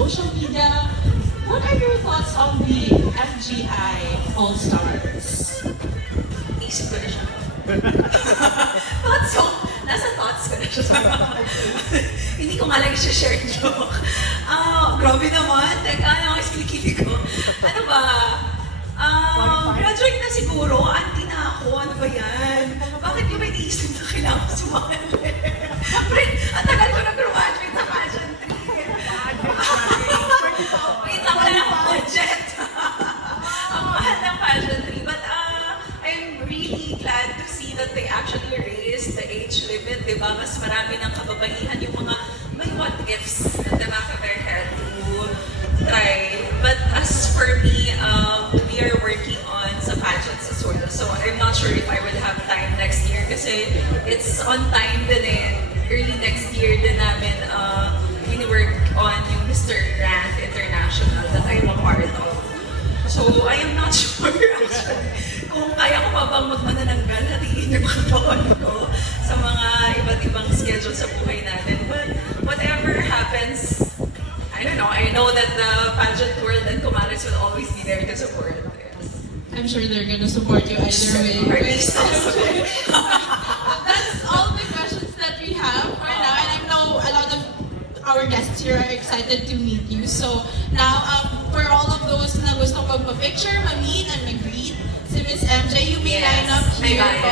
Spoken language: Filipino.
social media. What are your thoughts on the MGI All-Stars? Isip ko na siya. Thoughts ko, nasa thoughts ko na siya. Hindi ko nga lang share joke. Grabe naman. Teka, ano ang kilikili ko? Ano ba? Graduate na siguro. Auntie na ako. Ano ba yan? Bakit yung may naisip na kailangan ko sumali? Friend, ang tagal ko nag-graduate sa pageantry. Wait lang, wala akong budget. Ang mahal ng pageantry. But I'm really glad to see that they actually raised the age limit, di ba? Mas marami ng kababaihan yung mga may what ifs at the back of their head to try. But as for me, we are working on sa pageants as well. So I'm not sure if I will have time next year kasi it's on time din eh. Early next year din namin work on yung Mr. Grand International that I'm a part of. So I am not sure actually kung kaya ko pa bang magmanananggal at iinip ang taon ko sa mga iba't ibang schedule sa buhay natin. But whatever happens, I don't know. I know that the pageant world and Kumaris will always be there to support us. I'm sure they're gonna support you either way. Or at least also. That's all the questions that we have for now, and I know a lot of our guests here are excited to meet you. So now, for all of those na gusto magpa-picture, ma-meet and mag-greet si Miss MJ, you may line up here po.